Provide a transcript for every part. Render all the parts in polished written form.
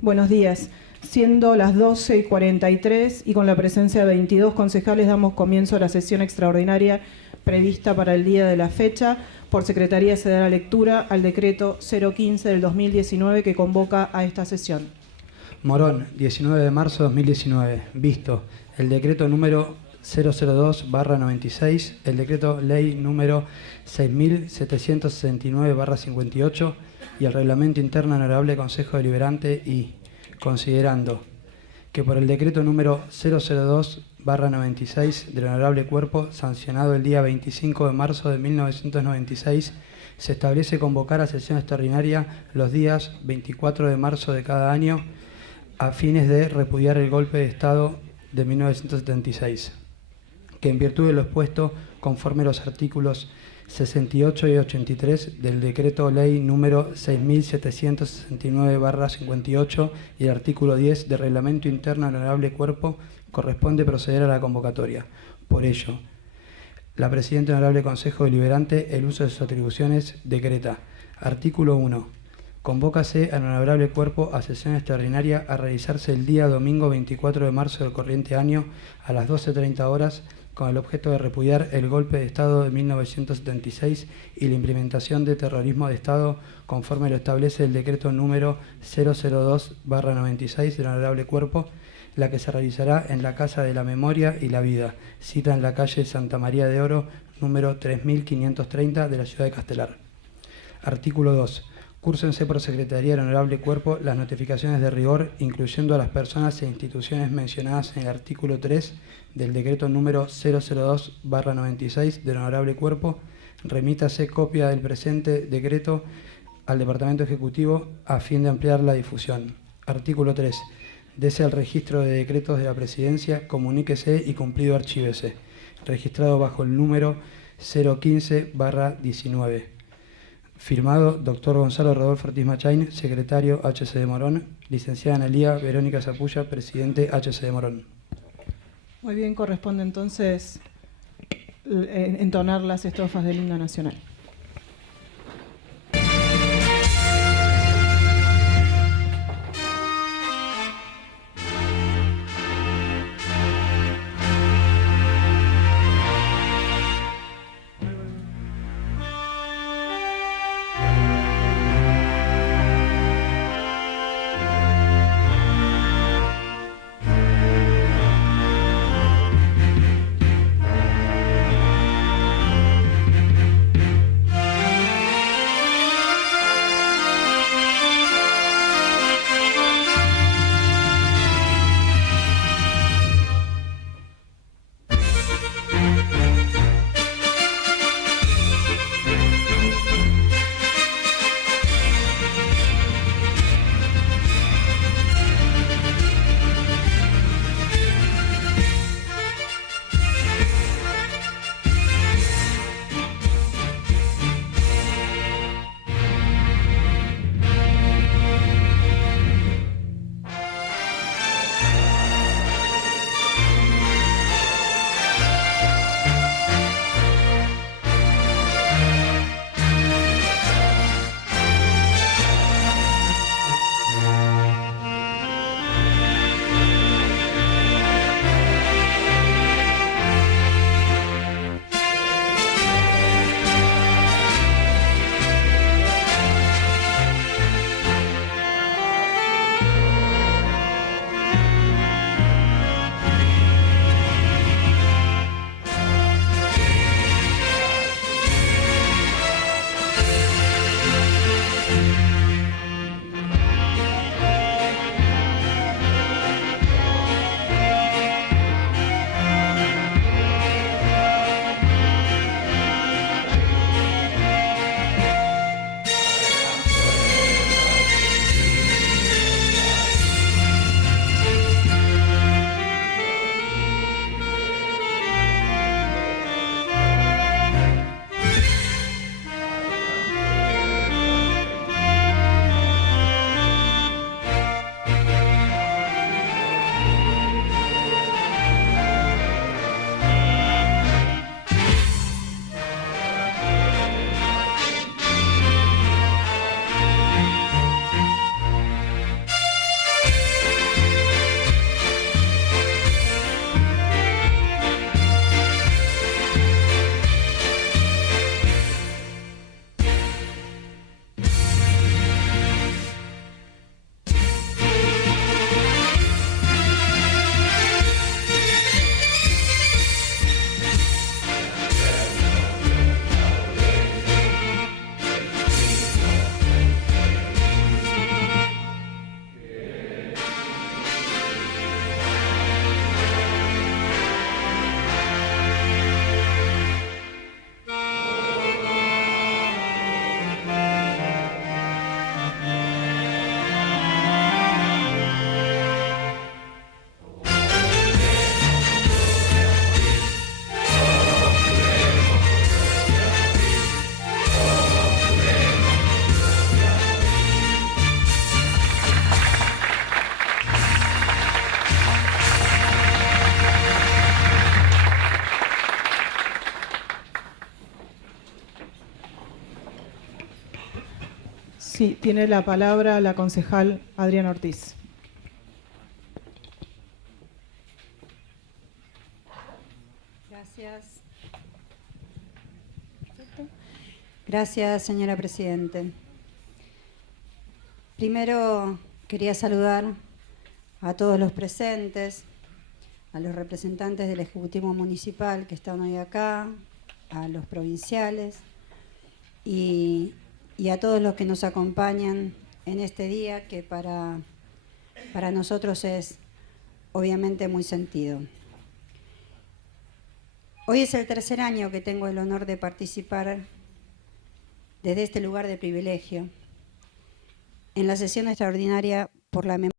Buenos días. Siendo las 12:43 y con la presencia de 22 concejales, damos comienzo a la sesión extraordinaria prevista para el día de la fecha. Por Secretaría se dará lectura al decreto 015 del 2019 que convoca a esta sesión. Morón, 19 de marzo de 2019. Visto el decreto número 002/96, el decreto ley número 6769/58 y el reglamento interno honorable Consejo Deliberante y, considerando que por el decreto número 002/96 del honorable cuerpo, sancionado el día 25 de marzo de 1996, se establece convocar a sesión extraordinaria los días 24 de marzo de cada año a fines de repudiar el golpe de Estado de 1976, que en virtud de lo expuesto, conforme a los artículos 68 y 83 del decreto ley número 6769/58 y el artículo 10 del reglamento interno del honorable cuerpo, corresponde proceder a la convocatoria. Por ello, la Presidenta del Honorable Consejo Deliberante, el uso de sus atribuciones, decreta. Artículo 1. Convócase al honorable cuerpo a sesión extraordinaria a realizarse el día domingo 24 de marzo del corriente año a las 12:30 horas con el objeto de repudiar el golpe de Estado de 1976 y la implementación de terrorismo de Estado conforme lo establece el decreto número 002/96 del honorable cuerpo, la que se realizará en la Casa de la Memoria y la Vida, cita en la calle Santa María de Oro, número 3530 de la ciudad de Castelar. Artículo 2. Cúrsense por Secretaría del Honorable Cuerpo las notificaciones de rigor, incluyendo a las personas e instituciones mencionadas en el artículo 3 del decreto número 002/96 del Honorable Cuerpo. Remítase copia del presente decreto al Departamento Ejecutivo a fin de ampliar la difusión. Artículo 3. Dese al registro de decretos de la Presidencia, comuníquese y cumplido archívese. Registrado bajo el número 015/19. Firmado, doctor Gonzalo Rodolfo Ortiz Machain, secretario HC de Morón, licenciada Analía Verónica Zapulla, presidente HC de Morón. Muy bien, corresponde entonces entonar las estrofas del himno nacional. Sí, tiene la palabra la concejal Adriana Ortiz. Gracias. Gracias, señora Presidente. Primero quería saludar a todos los presentes, a los representantes del Ejecutivo Municipal que están hoy acá, a los provinciales y a todos los que nos acompañan en este día que para nosotros es obviamente muy sentido. Hoy es el tercer año que tengo el honor de participar desde este lugar de privilegio en la sesión extraordinaria por la memoria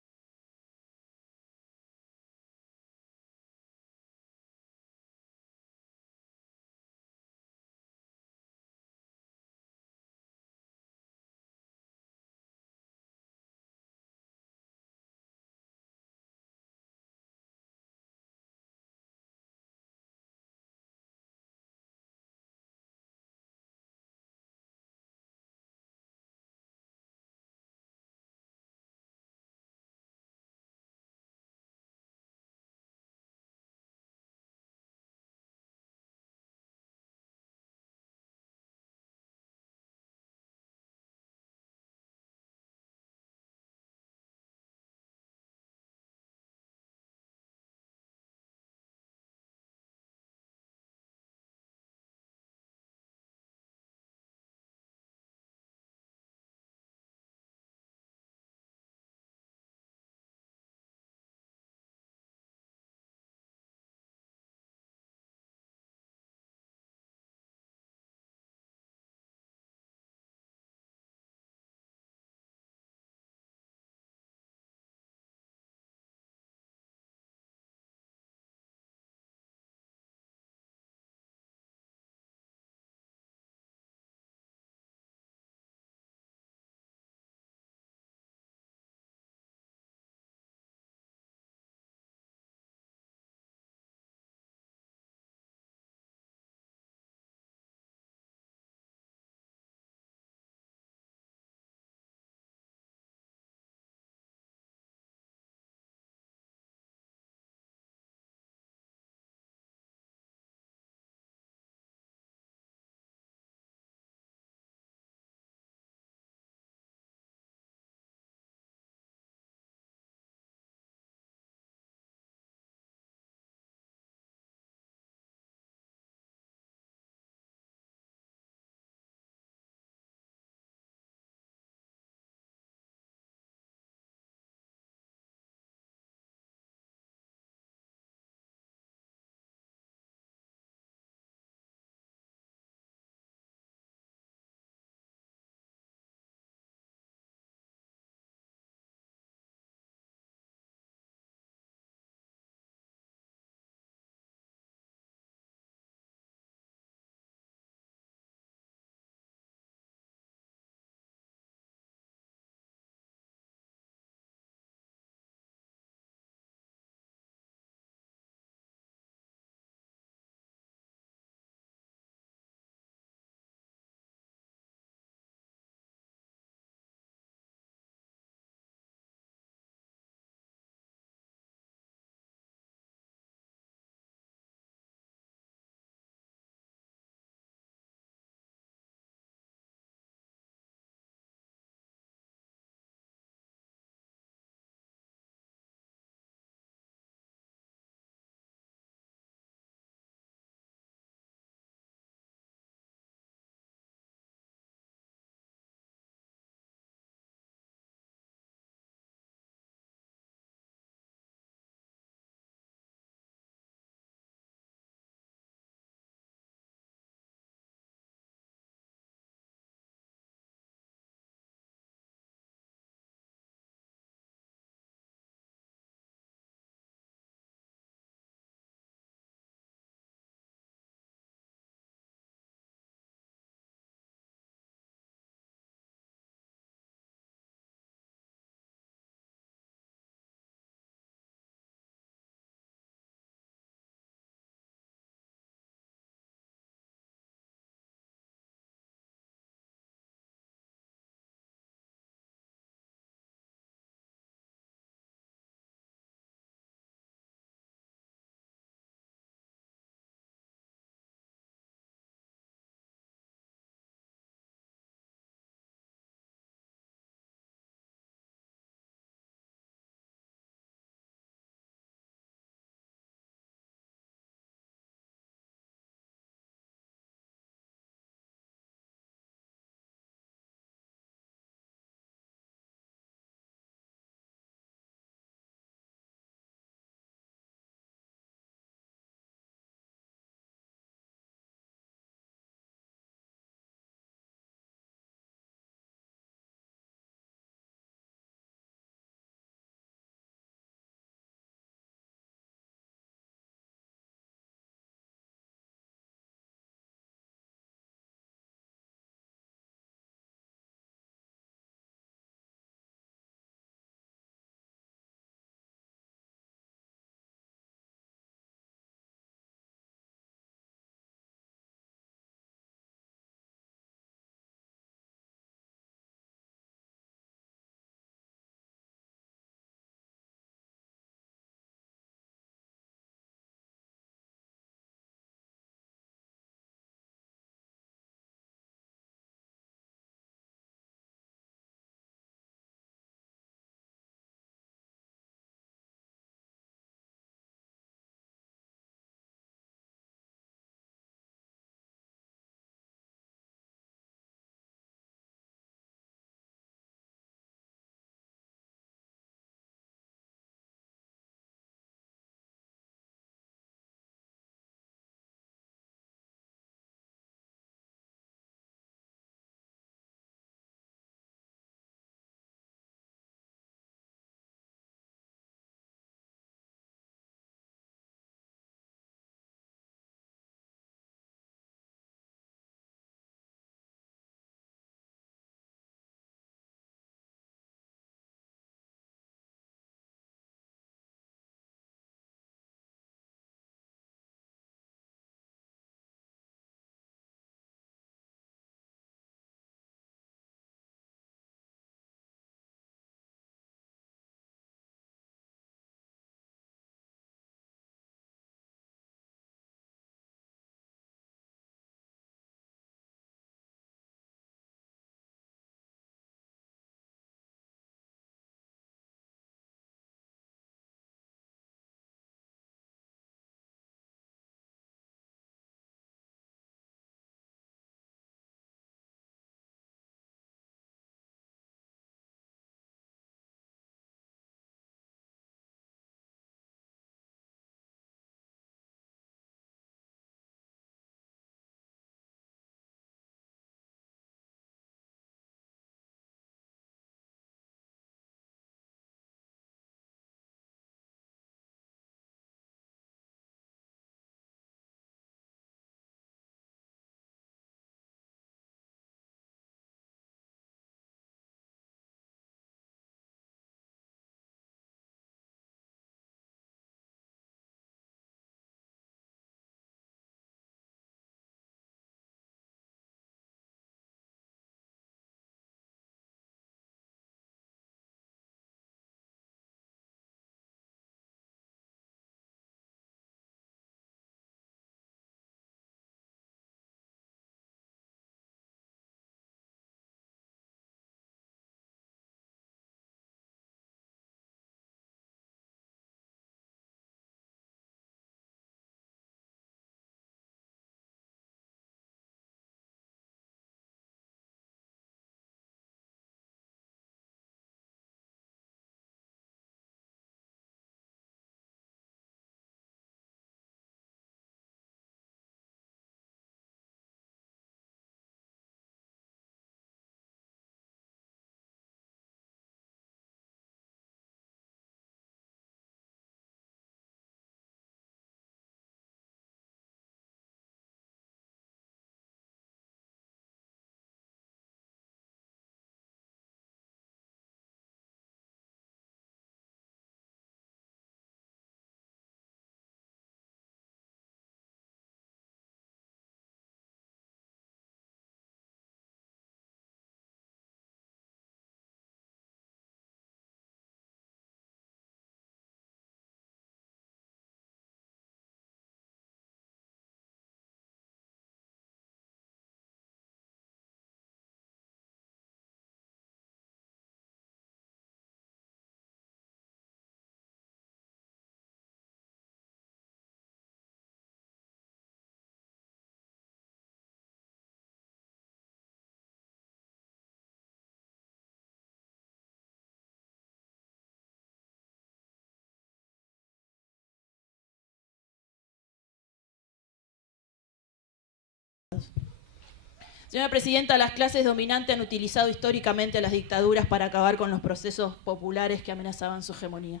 Señora Presidenta, las clases dominantes han utilizado históricamente a las dictaduras para acabar con los procesos populares que amenazaban su hegemonía.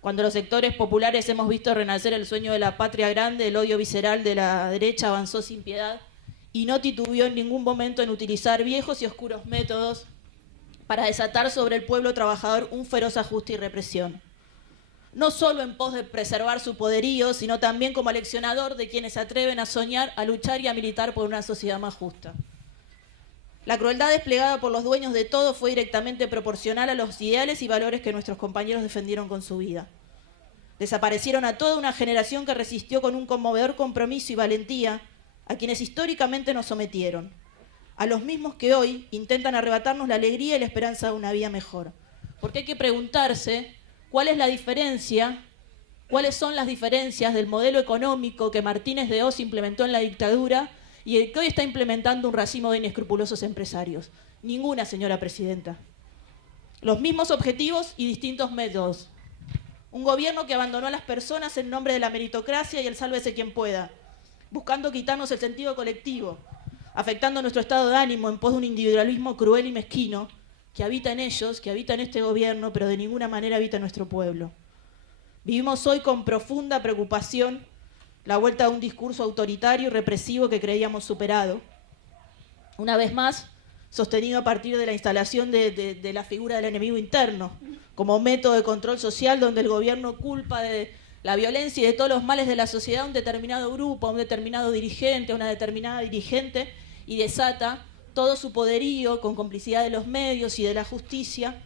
Cuando los sectores populares hemos visto renacer el sueño de la patria grande, el odio visceral de la derecha avanzó sin piedad y no titubeó en ningún momento en utilizar viejos y oscuros métodos para desatar sobre el pueblo trabajador un feroz ajuste y represión. No solo en pos de preservar su poderío, sino también como aleccionador de quienes se atreven a soñar, a luchar y a militar por una sociedad más justa. La crueldad desplegada por los dueños de todo fue directamente proporcional a los ideales y valores que nuestros compañeros defendieron con su vida. Desaparecieron a toda una generación que resistió con un conmovedor compromiso y valentía a quienes históricamente nos sometieron, a los mismos que hoy intentan arrebatarnos la alegría y la esperanza de una vida mejor. Porque hay que preguntarse cuál es la diferencia, cuáles son las diferencias del modelo económico que Martínez de Oz implementó en la dictadura y el que hoy está implementando un racimo de inescrupulosos empresarios. Ninguna, señora Presidenta. Los mismos objetivos y distintos métodos. Un gobierno que abandonó a las personas en nombre de la meritocracia y el sálvese quien pueda, buscando quitarnos el sentido colectivo, afectando nuestro estado de ánimo en pos de un individualismo cruel y mezquino que habita en ellos, que habita en este gobierno, pero de ninguna manera habita en nuestro pueblo. Vivimos hoy con profunda preocupación la vuelta a un discurso autoritario y represivo que creíamos superado. Una vez más, sostenido a partir de la instalación de la figura del enemigo interno, como método de control social donde el gobierno culpa de la violencia y de todos los males de la sociedad a un determinado grupo, a un determinado dirigente, a una determinada dirigente, y desata todo su poderío con complicidad de los medios y de la justicia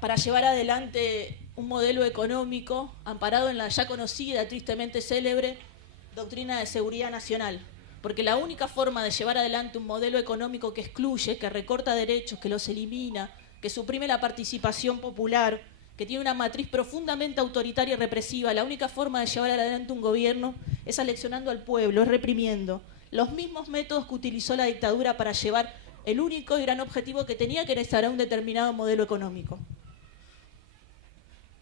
para llevar adelante un modelo económico amparado en la ya conocida, tristemente célebre, doctrina de seguridad nacional. Porque la única forma de llevar adelante un modelo económico que excluye, que recorta derechos, que los elimina, que suprime la participación popular, que tiene una matriz profundamente autoritaria y represiva, la única forma de llevar adelante un gobierno es aleccionando al pueblo, es reprimiendo. Los mismos métodos que utilizó la dictadura para llevar el único y gran objetivo que tenía, que era instaurar un determinado modelo económico.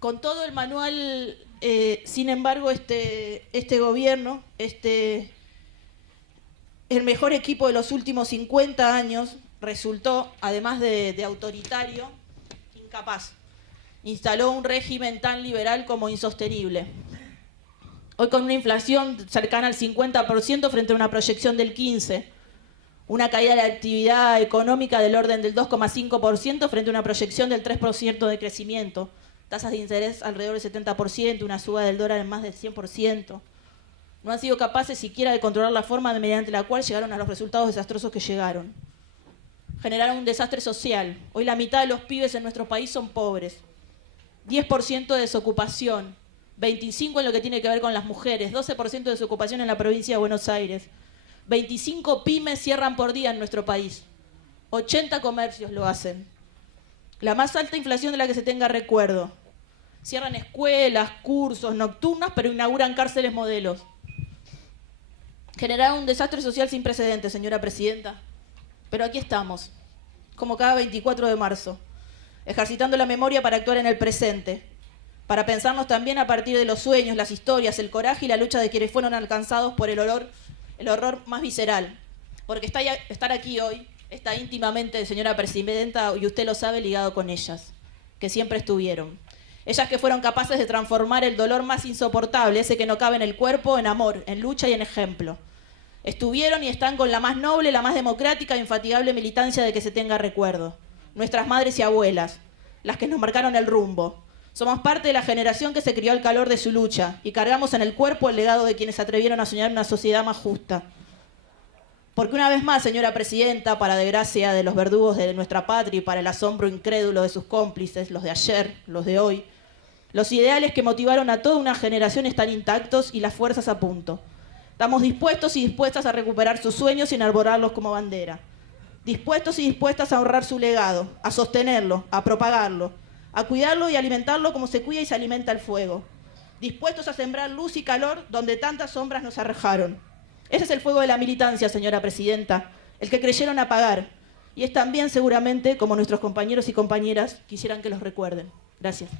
Con todo el manual, sin embargo, este gobierno, el mejor equipo de los últimos 50 años, resultó, además de autoritario, incapaz. Instaló un régimen tan liberal como insostenible. Hoy con una inflación cercana al 50% frente a una proyección del 15%, una caída de la actividad económica del orden del 2,5% frente a una proyección del 3% de crecimiento, tasas de interés alrededor del 70%, una suba del dólar en más del 100%. No han sido capaces siquiera de controlar la forma mediante la cual llegaron a los resultados desastrosos que llegaron. Generaron un desastre social. Hoy la mitad de los pibes en nuestro país son pobres. 10% de desocupación. 25% en lo que tiene que ver con las mujeres, 12% de desocupación en la provincia de Buenos Aires. 25 pymes cierran por día en nuestro país. 80 comercios lo hacen. La más alta inflación de la que se tenga recuerdo. Cierran escuelas, cursos nocturnos, pero inauguran cárceles modelos. Generaron un desastre social sin precedentes, señora Presidenta. Pero aquí estamos, como cada 24 de marzo, ejercitando la memoria para actuar en el presente, para pensarnos también a partir de los sueños, las historias, el coraje y la lucha de quienes fueron alcanzados por el horror más visceral. Porque estar aquí hoy está íntimamente, señora Presidenta, y usted lo sabe, ligado con ellas, que siempre estuvieron. Ellas que fueron capaces de transformar el dolor más insoportable, ese que no cabe en el cuerpo, en amor, en lucha y en ejemplo. Estuvieron y están con la más noble, la más democrática e infatigable militancia de que se tenga recuerdo. Nuestras madres y abuelas, las que nos marcaron el rumbo. Somos parte de la generación que se crió al calor de su lucha y cargamos en el cuerpo el legado de quienes se atrevieron a soñar una sociedad más justa. Porque una vez más, señora Presidenta, para desgracia de los verdugos de nuestra patria y para el asombro incrédulo de sus cómplices, los de ayer, los de hoy, los ideales que motivaron a toda una generación están intactos y las fuerzas a punto. Estamos dispuestos y dispuestas a recuperar sus sueños y enarbolarlos como bandera. Dispuestos y dispuestas a honrar su legado, a sostenerlo, a propagarlo, a cuidarlo y alimentarlo como se cuida y se alimenta el fuego. Dispuestos a sembrar luz y calor donde tantas sombras nos arrojaron. Ese es el fuego de la militancia, señora Presidenta, el que creyeron apagar. Y es también seguramente como nuestros compañeros y compañeras quisieran que los recuerden. Gracias.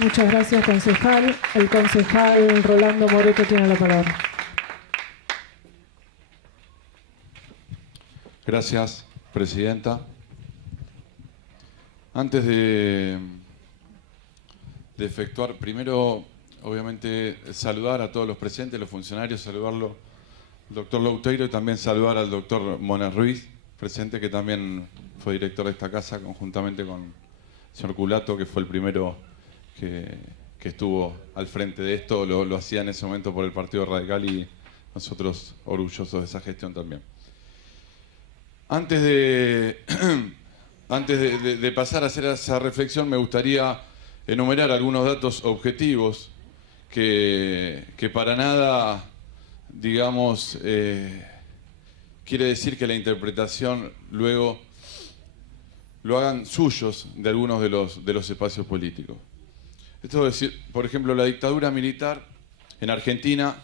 Muchas gracias, concejal. El concejal Rolando Moreto tiene la palabra. Gracias, presidenta. Antes de efectuar, primero, obviamente, saludar a todos los presentes, los funcionarios, saludarlo al doctor Louteiro y también saludar al doctor Mona Ruiz, presente, que también fue director de esta casa, conjuntamente con el señor Culato, que fue el primero que estuvo al frente de esto, lo hacía en ese momento por el Partido Radical y nosotros orgullosos de esa gestión también. Antes de pasar a hacer esa reflexión, me gustaría enumerar algunos datos objetivos que para nada, digamos, quiere decir que la interpretación luego lo hagan suyos de algunos de los espacios políticos. Esto es decir, por ejemplo, la dictadura militar en Argentina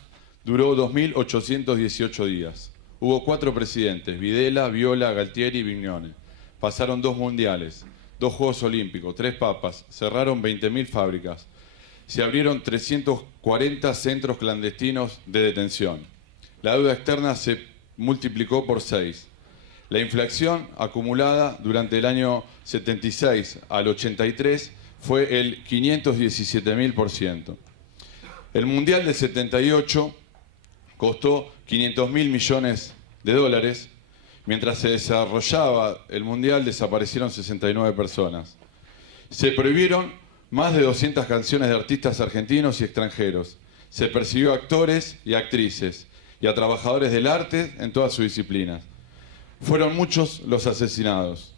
duró 2.818 días. Hubo 4 presidentes, Videla, Viola, Galtieri y Vignone. Pasaron 2 mundiales, 2 Juegos Olímpicos, 3 papas, cerraron 20.000 fábricas. Se abrieron 340 centros clandestinos de detención. La deuda externa se multiplicó por 6. La inflación acumulada durante el año 76 al 83 fue el 517.000%. El Mundial del 78 costó 500.000 millones de dólares. Mientras se desarrollaba el Mundial, desaparecieron 69 personas. Se prohibieron más de 200 canciones de artistas argentinos y extranjeros. Se persiguió a actores y actrices y a trabajadores del arte en todas sus disciplinas. Fueron muchos los asesinados.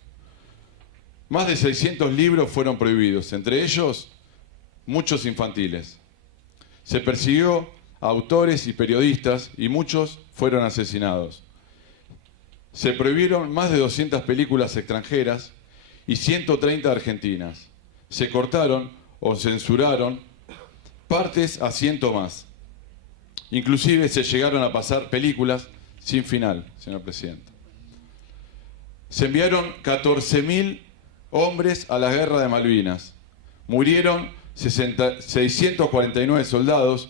Más de 600 libros fueron prohibidos, entre ellos muchos infantiles. Se persiguió a autores y periodistas y muchos fueron asesinados. Se prohibieron más de 200 películas extranjeras y 130 argentinas. Se cortaron o censuraron partes a 100 más. Inclusive se llegaron a pasar películas sin final, señor presidente. Se enviaron 14.000 hombres a la guerra de Malvinas. Murieron 649 soldados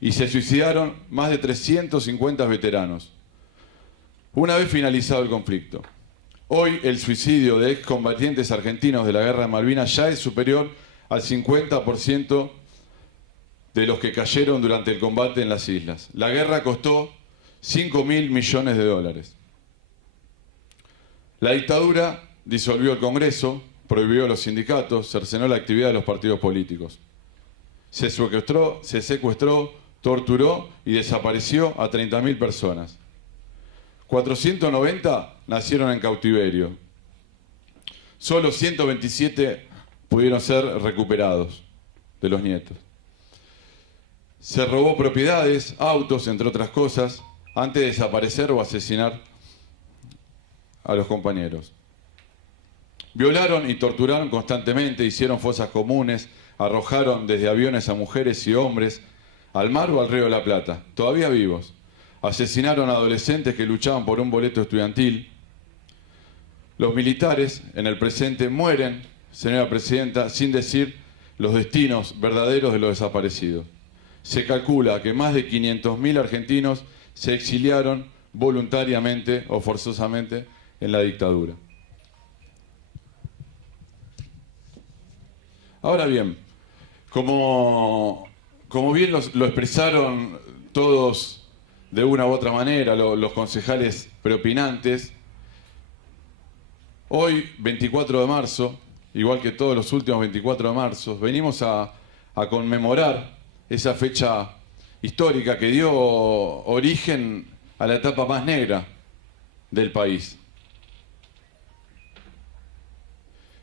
y se suicidaron más de 350 veteranos. Una vez finalizado el conflicto, hoy el suicidio de excombatientes argentinos de la guerra de Malvinas ya es superior al 50% de los que cayeron durante el combate en las islas. La guerra costó 5.000 millones de dólares. La dictadura disolvió el Congreso, prohibió los sindicatos, cercenó la actividad de los partidos políticos. Se secuestró, torturó y desapareció a 30.000 personas. 490 nacieron en cautiverio. Solo 127 pudieron ser recuperados de los nietos. Se robó propiedades, autos, entre otras cosas, antes de desaparecer o asesinar a los compañeros. Violaron y torturaron constantemente, hicieron fosas comunes, arrojaron desde aviones a mujeres y hombres al mar o al río de la Plata, todavía vivos. Asesinaron a adolescentes que luchaban por un boleto estudiantil. Los militares, en el presente, mueren, señora presidenta, sin decir los destinos verdaderos de los desaparecidos. Se calcula que más de 500.000 argentinos se exiliaron voluntariamente o forzosamente en la dictadura. Ahora bien, como bien lo expresaron todos de una u otra manera, los concejales preopinantes, hoy, 24 de marzo, igual que todos los últimos 24 de marzo, venimos a conmemorar esa fecha histórica que dio origen a la etapa más negra del país.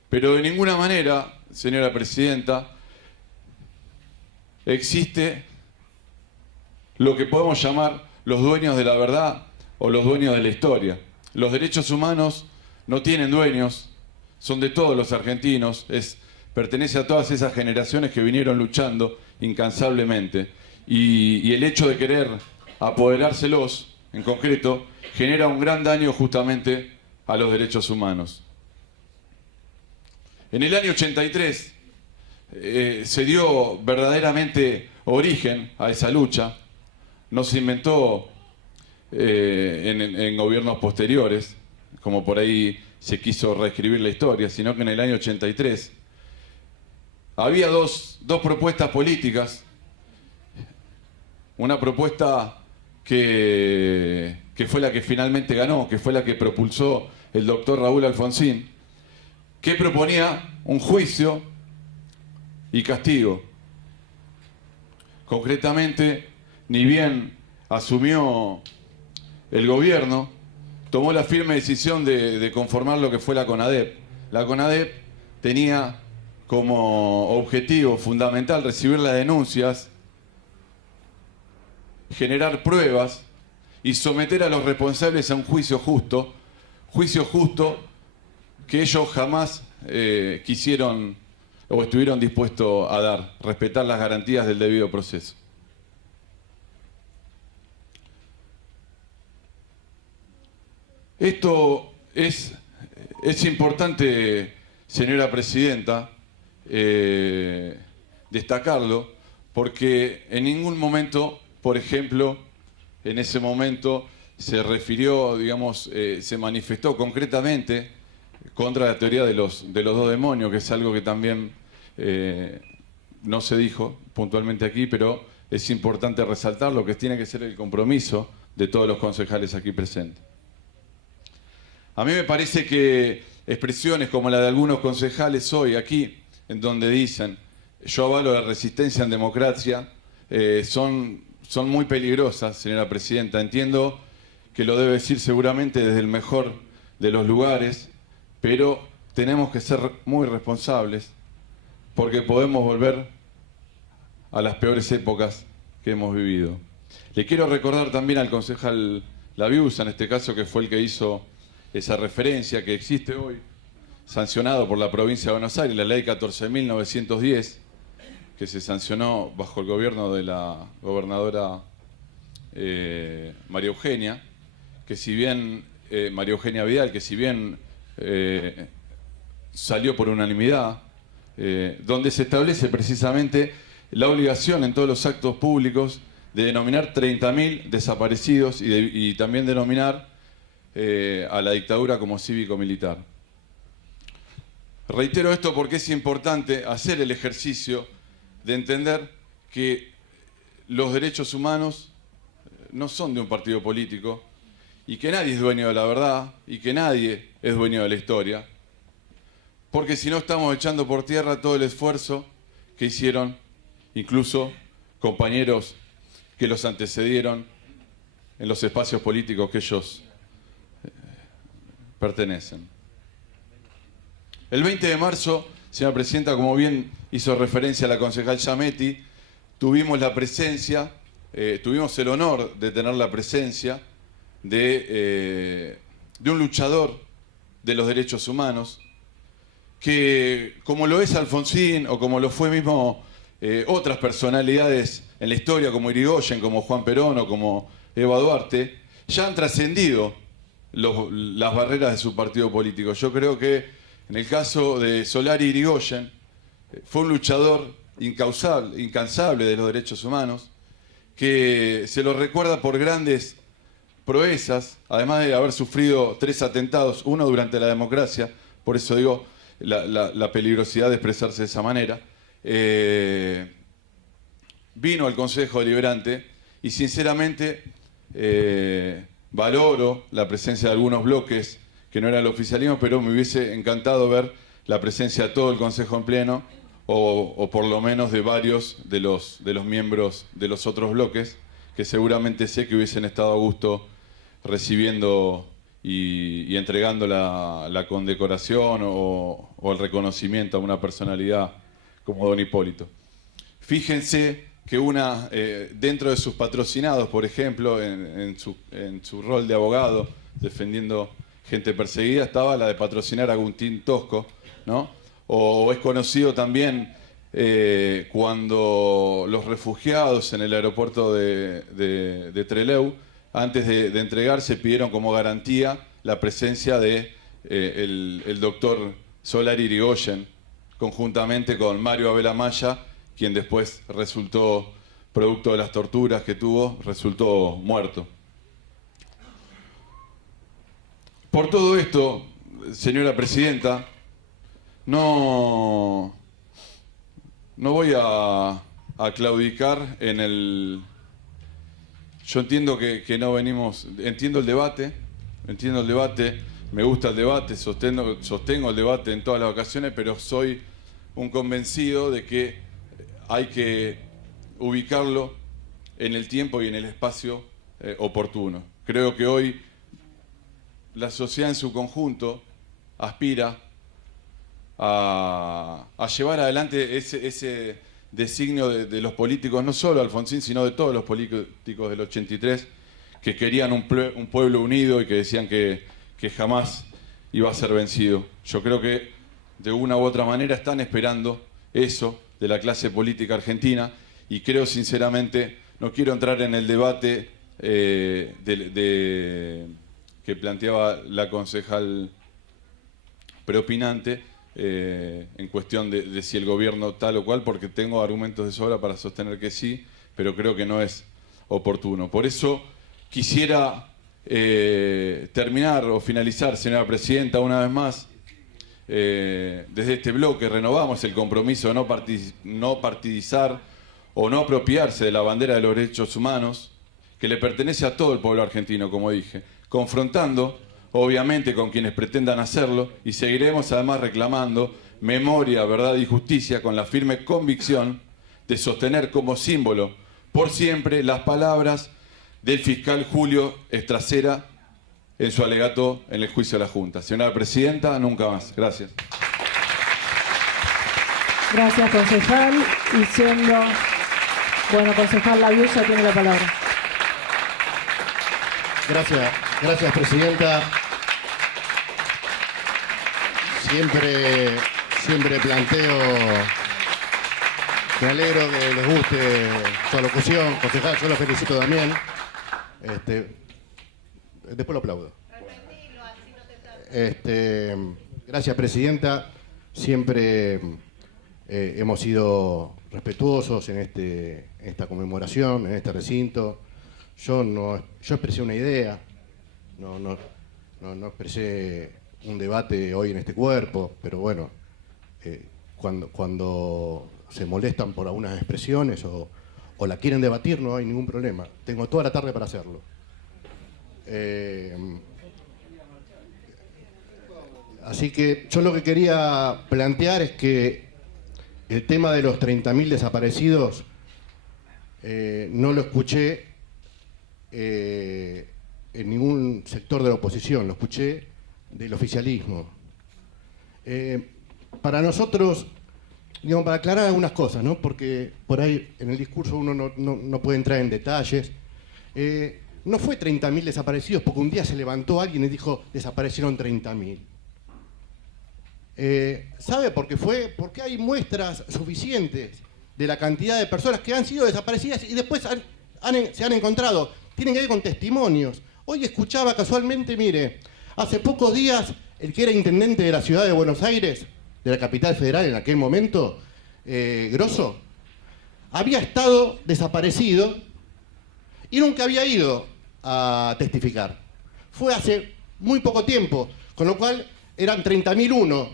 Pero de ninguna manera, señora presidenta, existe lo que podemos llamar los dueños de la verdad o los dueños de la historia. Los derechos humanos no tienen dueños, son de todos los argentinos, pertenece a todas esas generaciones que vinieron luchando incansablemente. Y el hecho de querer apoderárselos, en concreto, genera un gran daño justamente a los derechos humanos. En el año 83 se dio verdaderamente origen a esa lucha. No se inventó en gobiernos posteriores, como por ahí se quiso reescribir la historia, sino que en el año 83 había dos propuestas políticas. Una propuesta que fue la que finalmente ganó, que fue la que propulsó el doctor Raúl Alfonsín, que proponía un juicio y castigo. Concretamente, ni bien asumió el gobierno, tomó la firme decisión de conformar lo que fue la CONADEP. La CONADEP tenía como objetivo fundamental recibir las denuncias, generar pruebas y someter a los responsables a un juicio justo que ellos jamás quisieron o estuvieron dispuestos a dar, respetar las garantías del debido proceso. Esto es importante, señora presidenta, destacarlo, porque en ningún momento, por ejemplo, en ese momento se refirió, digamos, se manifestó concretamente contra la teoría de los dos demonios, que es algo que también no se dijo puntualmente aquí, pero es importante resaltar lo que tiene que ser el compromiso de todos los concejales aquí presentes. A mí me parece que expresiones como la de algunos concejales hoy aquí, en donde dicen yo avalo la resistencia en democracia, son muy peligrosas, señora presidenta. Entiendo que lo debe decir seguramente desde el mejor de los lugares, pero tenemos que ser muy responsables porque podemos volver a las peores épocas que hemos vivido. Le quiero recordar también al concejal Laviusa, en este caso, que fue el que hizo esa referencia que existe hoy, sancionado por la provincia de Buenos Aires, la ley 14.910, que se sancionó bajo el gobierno de la gobernadora María Eugenia, que si bien María Eugenia Vidal, que si bien salió por unanimidad, donde se establece precisamente la obligación en todos los actos públicos de denominar 30.000 desaparecidos y también denominar a la dictadura como cívico-militar. Reitero esto porque es importante hacer el ejercicio de entender que los derechos humanos no son de un partido político y que nadie es dueño de la verdad y que nadie es dueño de la historia, porque si no estamos echando por tierra todo el esfuerzo que hicieron incluso compañeros que los antecedieron en los espacios políticos que ellos pertenecen. El 20 de marzo, señora presidenta, como bien hizo referencia la concejal Giametti, tuvimos el honor de tener la presencia de un luchador de los derechos humanos, que como lo es Alfonsín o como lo fue mismo otras personalidades en la historia, como Irigoyen, como Juan Perón o como Eva Duarte, ya han trascendido las barreras de su partido político. Yo creo que en el caso de Solari Irigoyen, fue un luchador incansable de los derechos humanos, que se lo recuerda por grandes proezas, además de haber sufrido 3 atentados, uno durante la democracia, por eso digo la peligrosidad de expresarse de esa manera. Vino al Consejo Deliberante y sinceramente valoro la presencia de algunos bloques que no era el oficialismo, pero me hubiese encantado ver la presencia de todo el Consejo en pleno, o por lo menos de varios de los miembros de los otros bloques, que seguramente sé que hubiesen estado a gusto recibiendo y entregando la condecoración o el reconocimiento a una personalidad como don Hipólito. Fíjense que dentro de sus patrocinados, por ejemplo, en su rol de abogado, defendiendo gente perseguida, estaba la de patrocinar a Agustín Tosco, ¿no? O es conocido también cuando los refugiados en el aeropuerto de Trelew, antes de entregarse, pidieron como garantía la presencia de el doctor Solari Irigoyen, conjuntamente con Mario Abel Amaya, quien después resultó, producto de las torturas que tuvo, resultó muerto. Por todo esto, señora presidenta, no voy a claudicar en el... Yo entiendo que no venimos... Entiendo el debate, me gusta el debate, sostengo el debate en todas las ocasiones, pero soy un convencido de que hay que ubicarlo en el tiempo y en el espacio oportuno. Creo que hoy la sociedad en su conjunto aspira a llevar adelante ese designio de los políticos, no solo Alfonsín, sino de todos los políticos del 83, que querían un pueblo unido y que decían que jamás iba a ser vencido. Yo creo que de una u otra manera están esperando eso de la clase política argentina, y creo sinceramente, no quiero entrar en el debate que planteaba la concejal preopinante en cuestión de si el gobierno tal o cual, porque tengo argumentos de sobra para sostener que sí, pero creo que no es oportuno. Por eso quisiera terminar o finalizar, señora presidenta, una vez más, desde este bloque renovamos el compromiso de no partidizar o no apropiarse de la bandera de los derechos humanos, que le pertenece a todo el pueblo argentino, como dije, confrontando obviamente con quienes pretendan hacerlo, y seguiremos además reclamando memoria, verdad y justicia, con la firme convicción de sostener como símbolo por siempre las palabras del fiscal Julio Estracera en su alegato en el juicio de la Junta. Señora presidenta, nunca más. Gracias. Gracias, concejal. Y siendo... Bueno, concejal Laviusa tiene la palabra. Gracias, presidenta. Siempre planteo, me alegro que les guste su alocución, concejal, yo lo felicito también. Después lo aplaudo. Gracias, presidenta. Siempre hemos sido respetuosos en esta conmemoración, en este recinto. Yo expresé una idea, no expresé un debate hoy en este cuerpo, pero bueno, cuando se molestan por algunas expresiones o la quieren debatir, no hay ningún problema. Tengo toda la tarde para hacerlo. Así que yo lo que quería plantear es que el tema de los 30.000 desaparecidos no lo escuché en ningún sector de la oposición, lo escuché del oficialismo. Para nosotros, digamos, para aclarar algunas cosas, ¿no? Porque por ahí en el discurso uno no puede entrar en detalles. No fue 30.000 desaparecidos porque un día se levantó alguien y dijo desaparecieron 30.000. ¿Sabe por qué fue? Porque hay muestras suficientes de la cantidad de personas que han sido desaparecidas y después se han encontrado. Tienen que ver con testimonios. Hoy escuchaba casualmente, mire, hace pocos días el que era intendente de la ciudad de Buenos Aires, de la capital federal en aquel momento, Grosso, había estado desaparecido y nunca había ido a testificar. Fue hace muy poco tiempo, con lo cual eran 30.001,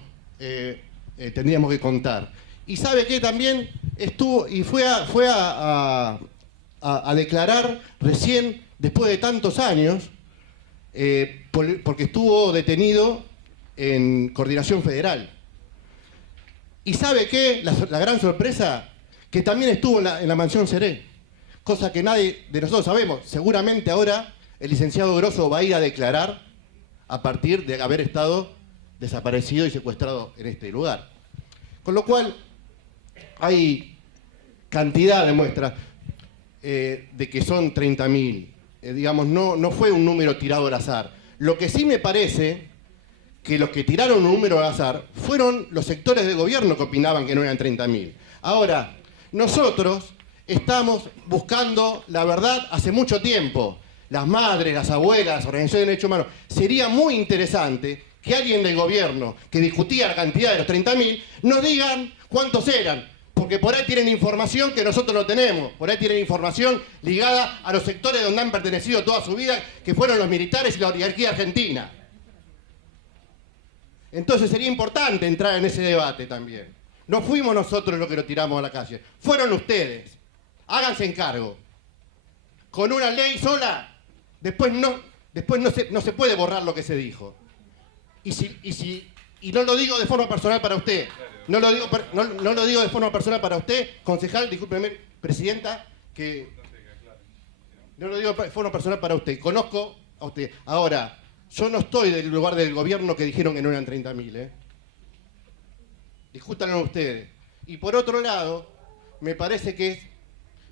tendríamos que contar. Y sabe que también estuvo y fue a declarar recién, después de tantos años, porque estuvo detenido en Coordinación Federal. Y sabe que la gran sorpresa, que también estuvo en la mansión Seré, cosa que nadie de nosotros sabemos. Seguramente ahora el licenciado Grosso va a ir a declarar a partir de haber estado desaparecido y secuestrado en este lugar. Con lo cual hay cantidad de muestras de que son 30.000. Digamos, no fue un número tirado al azar. Lo que sí me parece que los que tiraron un número al azar fueron los sectores del gobierno que opinaban que no eran 30.000. Ahora, nosotros estamos buscando la verdad hace mucho tiempo. Las madres, las abuelas, las organizaciones de derechos humanos. Sería muy interesante que alguien del gobierno que discutía la cantidad de los 30.000 nos digan cuántos eran. Porque por ahí tienen información que nosotros no tenemos. Por ahí tienen información ligada a los sectores donde han pertenecido toda su vida, que fueron los militares y la oligarquía argentina. Entonces sería importante entrar en ese debate también. No fuimos nosotros los que lo tiramos a la calle, fueron ustedes. Háganse encargo. Con una ley sola, después no se puede borrar lo que se dijo. Y no lo digo de forma personal para usted. No lo digo de forma personal para usted, concejal, discúlpeme, presidenta, que no lo digo de forma personal para usted. Conozco a usted. Ahora, yo no estoy del lugar del gobierno que dijeron que no eran 30.000, Discútanlo ustedes. Y por otro lado, me parece que es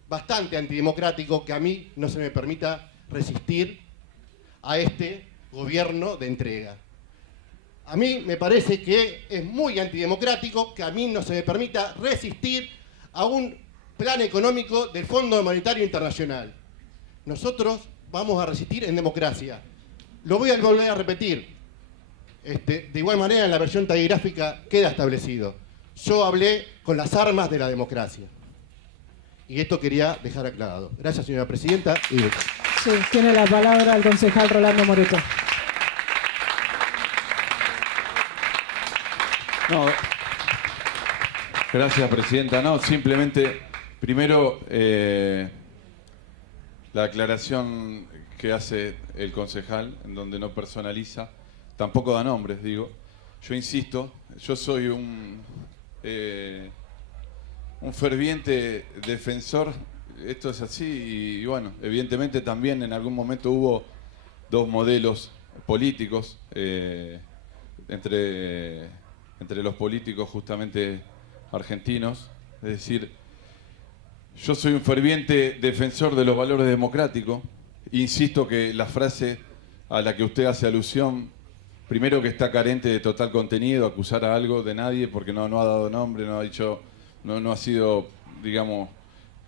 bastante antidemocrático que a mí no se me permita resistir a este gobierno de entrega. A mí me parece que es muy antidemocrático que a mí no se me permita resistir a un plan económico del Fondo Monetario Internacional. Nosotros vamos a resistir en democracia. Lo voy a volver a repetir. De igual manera, en la versión taquigráfica queda establecido. Yo hablé con las armas de la democracia. Y esto quería dejar aclarado. Gracias, señora presidenta. Sí, tiene la palabra el concejal Rolando Moreto. No, gracias, presidenta. No, simplemente, primero, la aclaración que hace el concejal, en donde no personaliza, tampoco da nombres, digo. Yo insisto, yo soy un ferviente defensor, esto es así, y bueno, evidentemente también en algún momento hubo dos modelos políticos entre los políticos justamente argentinos, es decir, yo soy un ferviente defensor de los valores democráticos. Insisto que la frase a la que usted hace alusión, primero que está carente de total contenido, acusar a algo de nadie porque no ha dado nombre, no ha dicho, no ha sido, digamos,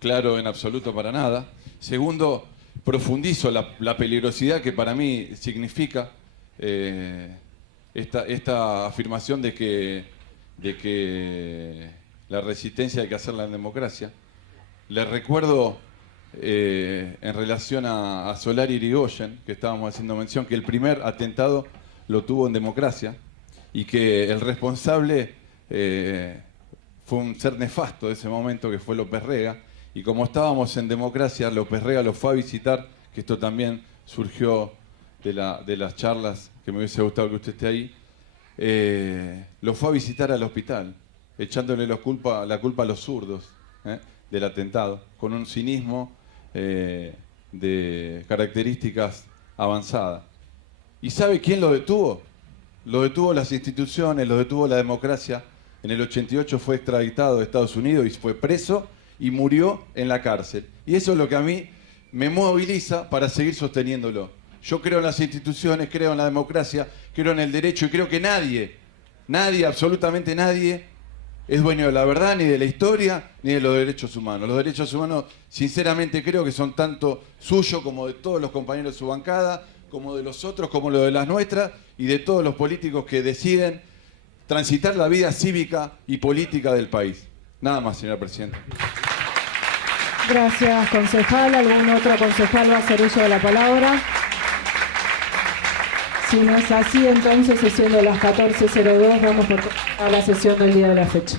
claro en absoluto para nada. Segundo, profundizo la peligrosidad que para mí significa esta afirmación de que la resistencia hay que hacerla en democracia. Les recuerdo, en relación a Solari y Irigoyen, que estábamos haciendo mención, que el primer atentado lo tuvo en democracia y que el responsable fue un ser nefasto de ese momento, que fue López Rega, y como estábamos en democracia, López Rega lo fue a visitar, que esto también surgió de las charlas, que me hubiese gustado que usted esté ahí, lo fue a visitar al hospital, echándole la culpa a los zurdos del atentado, con un cinismo de características avanzadas. ¿Y sabe quién lo detuvo? Lo detuvo las instituciones, lo detuvo la democracia. En el 88 fue extraditado de Estados Unidos y fue preso y murió en la cárcel. Y eso es lo que a mí me moviliza para seguir sosteniéndolo. Yo creo en las instituciones, creo en la democracia, creo en el derecho y creo que nadie, absolutamente nadie, es dueño de la verdad, ni de la historia, ni de los derechos humanos. Los derechos humanos, sinceramente, creo que son tanto suyos como de todos los compañeros de su bancada, como de los otros, como lo de las nuestras, y de todos los políticos que deciden transitar la vida cívica y política del país. Nada más, señora presidenta. Gracias, concejal. ¿Algún otro concejal va a hacer uso de la palabra? Si no es así, entonces, siendo las 14:02, vamos a la sesión del día de la fecha.